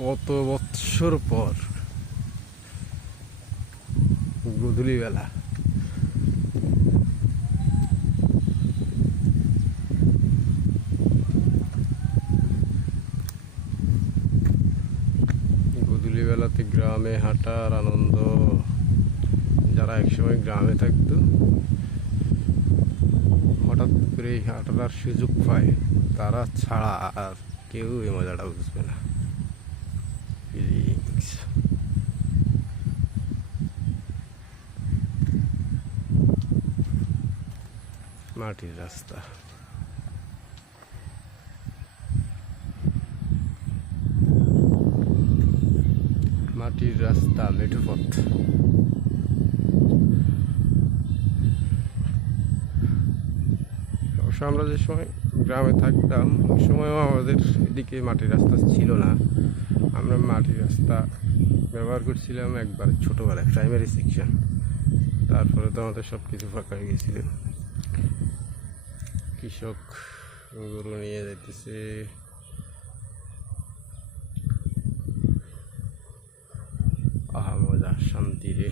কত বৎসর পর গোধূলি বেলা গোধূলি বেলাতে গ্রামে হাঁটার আনন্দ। যারা একসময় গ্রামে থাকতো হঠাৎ করে হাঁটার সুযোগ পায়, তারা ছাড়া আর কেউ এই মজাটা বুঝবে না। ফিলিংস মাটির রাস্তা, মাটির রাস্তা, মেঠো পথ। অবশ্য আমরা যে সময় গ্রামে থাকতাম ওই সময়ও আমাদের এদিকে মাটির রাস্তা ছিল না। আমরা মাটির রাস্তা ব্যবহার করছিলাম একবার ছোটোবেলায়, প্রাইমারি সেকশন। তারপরে তো আমাদের সব কিছু ফাঁকা হয়ে গেছিল। কৃষক গরু নিয়ে যাইতেছে, আহা মজা, শান্তি রে।